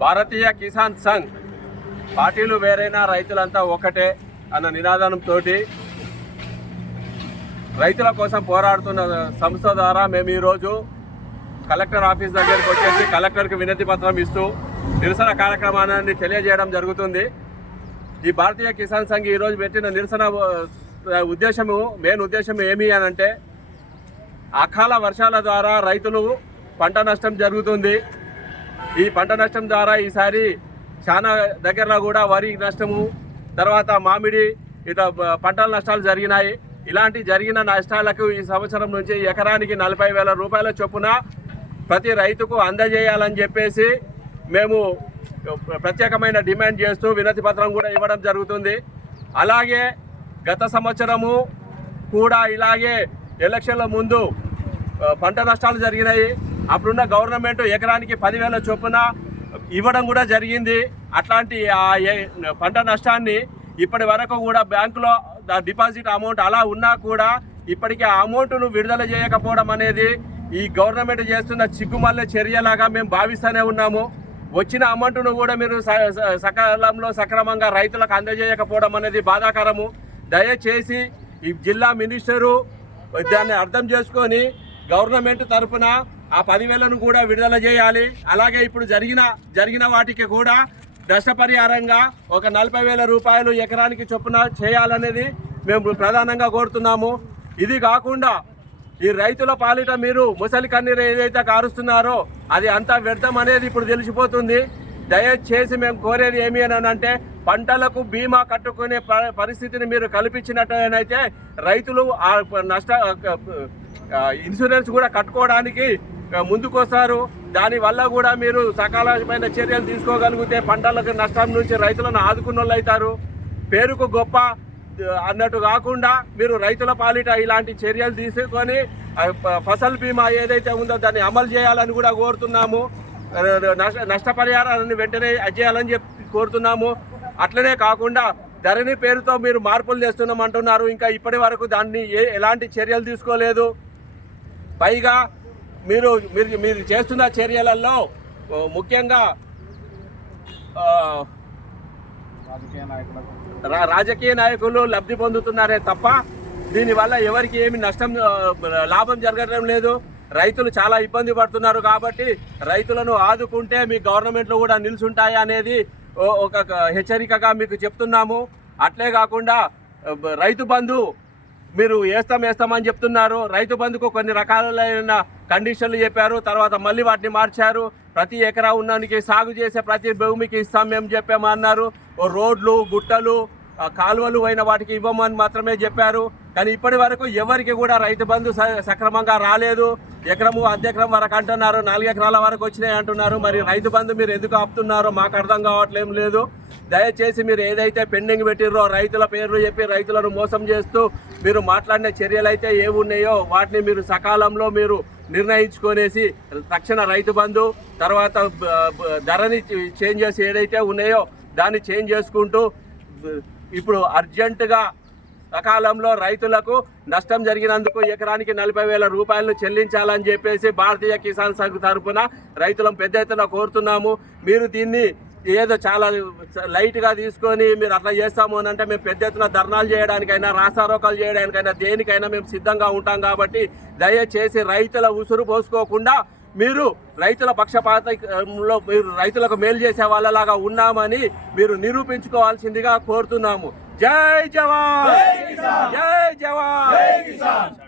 భారతీయ కిసాన్ సంఘ్ పార్టీలు వేరైనా రైతులంతా ఒకటే అన్న నినాదంతో రైతుల కోసం పోరాడుతున్న సంస్థ ద్వారా మేము ఈరోజు కలెక్టర్ ఆఫీస్ దగ్గరికి వచ్చేసి కలెక్టర్కి వినతి పత్రం ఇస్తూ నిరసన కార్యక్రమాన్ని తెలియజేయడం జరుగుతుంది. ఈ భారతీయ కిసాన్ సంఘ్ ఈరోజు పెట్టిన నిరసన మెయిన్ ఉద్దేశం ఏమి అనంటే అకాల వర్షాల ద్వారా రైతులు పంట నష్టం జరుగుతుంది. ఈ పంట నష్టం ద్వారా ఈసారి చాలా దగ్గరలో కూడా వరి నష్టము, తర్వాత మామిడి ఇతర పంటల నష్టాలు జరిగినాయి. ఇలాంటి జరిగిన నష్టాలకు ఈ సంవత్సరం నుంచి ఎకరానికి 40,000 రూపాయల చొప్పున ప్రతి రైతుకు అందజేయాలని చెప్పేసి మేము ప్రత్యేకమైన డిమాండ్ చేస్తూ వినతి పత్రం కూడా ఇవ్వడం జరుగుతుంది. అలాగే గత సంవత్సరము కూడా ఇలాగే ఎలక్షన్ల ముందు పంట నష్టాలు జరిగినాయి. అప్పుడున్న గవర్నమెంట్ ఎకరానికి 10,000 చొప్పున ఇవ్వడం కూడా జరిగింది. అట్లాంటి పంట నష్టాన్ని ఇప్పటి వరకు కూడా బ్యాంకులో డిపాజిట్ అమౌంట్ అలా ఉన్నా కూడా ఇప్పటికీ ఆ అమౌంట్ను విడుదల చేయకపోవడం అనేది ఈ గవర్నమెంట్ చేస్తున్న చిక్కుమల్లె చర్యలాగా మేము భావిస్తూనే ఉన్నాము. వచ్చిన అమౌంట్ను కూడా మీరు సకాలంలో సక్రమంగా రైతులకు అందజేయకపోవడం అనేది బాధాకరము. దయచేసి ఈ జిల్లా మినిస్టరు దాన్ని అర్థం చేసుకొని గవర్నమెంట్ తరఫున ఆ 10,000ను కూడా విడుదల చేయాలి. అలాగే ఇప్పుడు జరిగిన వాటికి కూడా నష్టపరిహారంగా ఒక 40,000 రూపాయలు ఎకరానికి చొప్పున చేయాలనేది మేము ప్రధానంగా కోరుతున్నాము. ఇది కాకుండా ఈ రైతుల పాలిట మీరు ముసలి కన్నీరు ఏదైతే కారుస్తున్నారో అది అంతా వ్యర్థం అనేది ఇప్పుడు తెలిసిపోతుంది. దయచేసి మేము కోరేది ఏమి అని అంటే పంటలకు బీమా కట్టుకునే పరిస్థితిని మీరు కల్పించినట్టయితే రైతులు ఆ ఇన్సూరెన్స్ కూడా కట్టుకోవడానికి ముందుకొస్తారు. దానివల్ల కూడా మీరు సకాలమైన చర్యలు తీసుకోగలిగితే పంటలకు నష్టం నుంచి రైతులను ఆదుకున్న వాళ్ళు అవుతారు. పేరుకు గొప్ప అన్నట్టు కాకుండా మీరు రైతుల పాలిట ఇలాంటి చర్యలు తీసుకొని ఫసల్ బీమా ఏదైతే ఉందో దాన్ని అమలు చేయాలని కూడా కోరుతున్నాము. నష్టపరిహారాన్ని వెంటనే చేయాలని చెప్పి కోరుతున్నాము. అట్లనే కాకుండా ధరణి పేరుతో మీరు మార్పులు చేస్తున్నామంటున్నారు. ఇంకా ఇప్పటి వరకు దాన్ని ఎలాంటి చర్యలు తీసుకోలేదు. పైగా మీరు చేస్తున్న చర్యలలో ముఖ్యంగా రాజకీయ నాయకులు లబ్ధి పొందుతున్నారే తప్ప దీనివల్ల ఎవరికి ఏమి లాభం జరగడం లేదు. రైతులు చాలా ఇబ్బంది పడుతున్నారు. కాబట్టి రైతులను ఆదుకుంటే మీ గవర్నమెంట్లో కూడా నిలుచుంటాయి అనేది ఒక హెచ్చరికగా మీకు చెప్తున్నాము. అట్లే కాకుండా రైతు బంధు మీరు వేస్తామని చెప్తున్నారు. రైతు బంధుకు కొన్ని రకాలైన కండిషన్లు చెప్పారు. తర్వాత మళ్ళీ వాటిని మార్చారు. ప్రతి ఎకరా ఉన్నానికి సాగు చేసే ప్రతి భూమికి ఇస్తాం మేము చెప్పామన్నారు. రోడ్లు, గుట్టలు, కాలువలు అయిన వాటికి ఇవ్వమని మాత్రమే చెప్పారు. కానీ ఇప్పటి వరకు ఎవరికి కూడా రైతు బంధు సక్రమంగా రాలేదు. ఎకరము అర్ధెకరం వరకు అంటున్నారు, 4 ఎకరాల వరకు వచ్చినాయి అంటున్నారు. మరి రైతు బంధు మీరు ఎందుకు ఆపుతున్నారో మాకు అర్థం కావట్లేం లేదు. దయచేసి మీరు ఏదైతే పెండింగ్ పెట్టిర్రో రైతుల పేర్లు చెప్పి రైతులను మోసం చేస్తూ మీరు మాట్లాడిన చర్యలు అయితే ఏమున్నాయో వాటిని మీరు సకాలంలో మీరు నిర్ణయించుకొనేసి తక్షణ రైతు బంధు తర్వాత ధరని చేంజెస్ ఏదైతే ఉన్నాయో దాన్ని చేంజ్ చేసుకుంటూ ఇప్పుడు అర్జెంటుగా సకాలంలో రైతులకు నష్టం జరిగినందుకు ఎకరానికి 40,000 రూపాయలను చెల్లించాలని చెప్పేసి భారతీయ కిసాన్ సంఘ్ తరఫున రైతులను పెద్ద ఎత్తున కోరుతున్నాము. మీరు దీన్ని ఏదో చాలా లైట్గా తీసుకొని మీరు అట్లా చేస్తాము అని అంటే మేము పెద్ద ఎత్తున ధర్నాలు చేయడానికైనా రాస్తారోకాలు చేయడానికైనా దేనికైనా మేము సిద్ధంగా ఉంటాం. కాబట్టి దయచేసి రైతుల ఉసురు పోసుకోకుండా మీరు రైతుల పక్షపాతంలో మీరు రైతులకు మేలు చేసే వాళ్ళలాగా ఉన్నామని మీరు నిరూపించుకోవాల్సిందిగా కోరుతున్నాము. జై జవాన్, జై జవాన్.